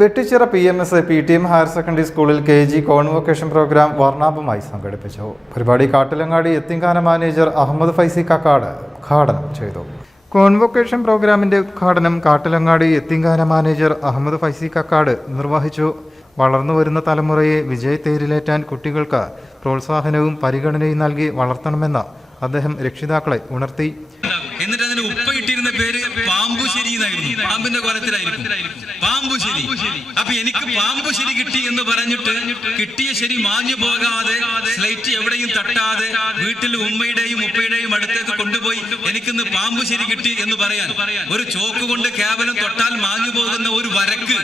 Vettichira PMS PTM higher secondary സ്കൂളിൽ KG convocation programme വർണ്ണാഭമായി സംഘടിപ്പിച്ചു. പരിപാടി കാട്ടിലങ്ങാടി യത്തീംഖാന മാനേജർ അഹമ്മദ് ഫൈസി കക്കാട് ഉദ്ഘാടനം ചെയ്തു. കോൺവൊക്കേഷൻ പ്രോഗ്രാമിന്റെ ഉദ്ഘാടനം കാട്ടിലങ്ങാടി യത്തീംഖാന മാനേജർ അഹമ്മദ് ഫൈസി കക്കാട് നിർവഹിച്ചു. വളർന്നു വരുന്ന തലമുറയെ വിജയത്തേരിലേറ്റാൻ കുട്ടികൾക്ക് പ്രോത്സാഹനവും പരിഗണനയും നൽകി വളർത്തണമെന്ന് അദ്ദേഹം രക്ഷിതാക്കളെ ഉണർത്തി. എന്നിട്ട് അതിന് ഉപ്പയിട്ടിരുന്ന പേര് പാമ്പുശ്ശേരി എന്നായിരുന്നു. പാമ്പിന്റെ കൊലത്തിലായിരുന്നു പാമ്പുശ്ശേരി. അപ്പൊ എനിക്ക് പാമ്പുശ്ശേരി കിട്ടി എന്ന് പറഞ്ഞിട്ട് കിട്ടിയ ശരി മാഞ്ഞു പോകാതെ സ്ലൈറ്റ് എവിടെയും തട്ടാതെ വീട്ടിൽ ഉമ്മയുടെയും ഉപ്പയുടെയും അടുത്തേക്ക് കൊണ്ടുപോയി എനിക്കിന്ന് പാമ്പുശ്ശേരി കിട്ടി എന്ന് പറയാൻ ഒരു ചോക്ക് കൊണ്ട് കേവലം തൊട്ടാൽ മാഞ്ഞു പോകുന്ന ഒരു വരക്ക്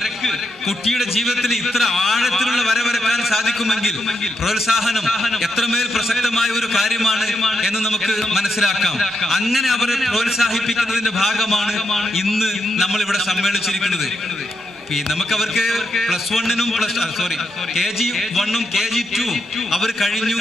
കുട്ടിയുടെ ജീവിതത്തിൽ ഇത്ര ആഴത്തിലുള്ള വര വരക്കാൻ സാധിക്കുമെങ്കിൽ പ്രോത്സാഹനം എത്രമേൽ പ്രസക്തമായ ഒരു കാര്യമാണ് എന്ന് നമുക്ക് മനസ്സിലാക്കാം. അങ്ങനെ അവരെ പ്രോത്സാഹിപ്പിക്കുന്നതിന്റെ ഭാഗമാണ് ഇന്ന് നമ്മൾ ഇവിടെ സമ്മേളിച്ചിരിക്കുന്നത്. നമുക്ക് അവർക്ക് +1 KG1 KG2 അവർ കഴിഞ്ഞു.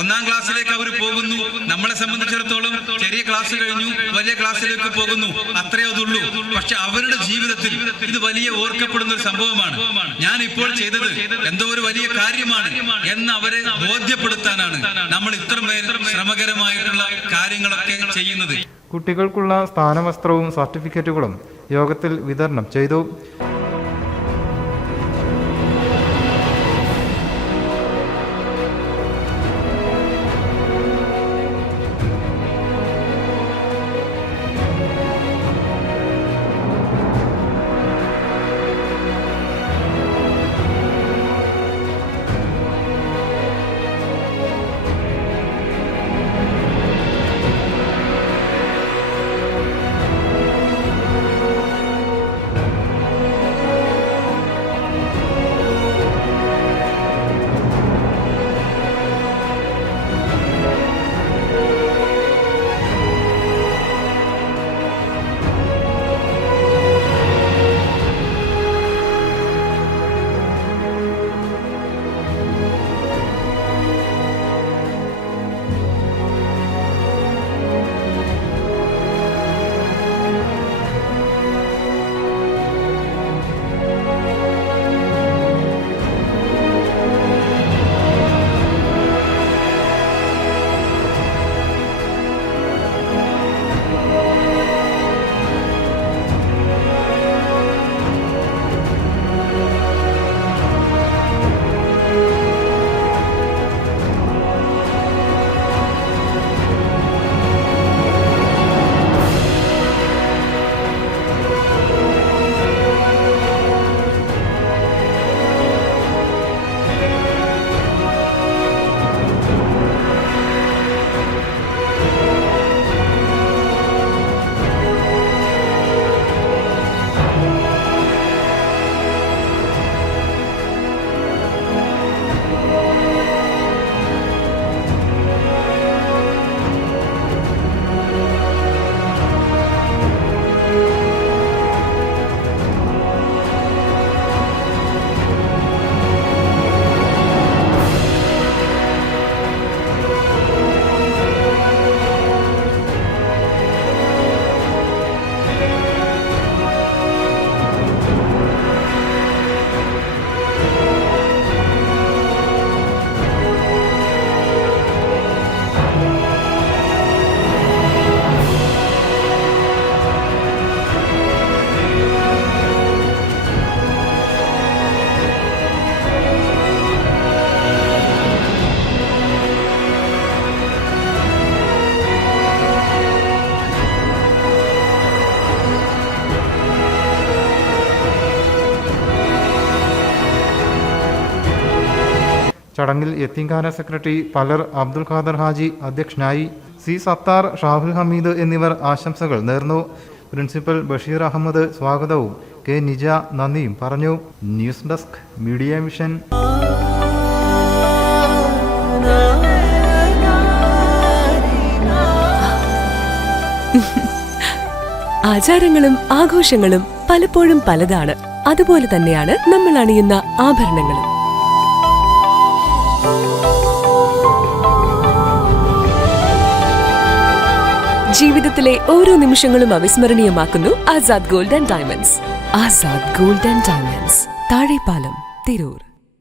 1ാം ക്ലാസ്സിലേക്ക് അവർ പോകുന്നു. നമ്മളെ സംബന്ധിച്ചിടത്തോളം ചെറിയ ക്ലാസ് കഴിഞ്ഞു, വലിയ ക്ലാസ്സിലേക്ക് പോകുന്നു, അത്രേ അതുള്ളൂ. പക്ഷെ അവരുടെ ജീവിതത്തിൽ ഇത് വലിയ ഓർക്കപ്പെടുന്ന ഒരു സംഭവമാണ്. ഞാൻ ഇപ്പോൾ ചെയ്തത് എന്തോ ഒരു വലിയ കാര്യമാണ് എന്ന് അവരെ ബോധ്യപ്പെടുത്താനാണ് നമ്മൾ ഇത്രമേൽ ശ്രമകരമായിട്ടുള്ള കാര്യങ്ങളൊക്കെ ചെയ്യുന്നത്. കുട്ടികൾക്കുള്ള സ്ഥാനവസ്ത്രവും സർട്ടിഫിക്കറ്റുകളും യോഗത്തിൽ വിതരണം ചെയ്തു. ചടങ്ങിൽ യത്തീംഖാന സെക്രട്ടറി പലർ അബ്ദുൽ ഖാദർ ഹാജി അധ്യക്ഷനായി. C. സത്താർ, ഷാഹുൽ ഹമീദ് എന്നിവർ ആശംസകൾ നേർന്നു. പ്രിൻസിപ്പൽ ബഷീർ അഹമ്മദ് സ്വാഗതവും K. നിജ നന്ദിയും പറഞ്ഞു. News desk media vision. ആചാരങ്ങളും ആഘോഷങ്ങളും പലപ്പോഴും പലതാണ്. അതുപോലെ തന്നെയാണ് നമ്മൾ അണിയുന്ന ആഭരണങ്ങളും. ജീവിതത്തിലെ ഓരോ നിമിഷങ്ങളും അവിസ്മരണീയമാക്കുന്നു Azad gold and diamonds. Azad gold and diamonds. Thazhepalam, Tirur.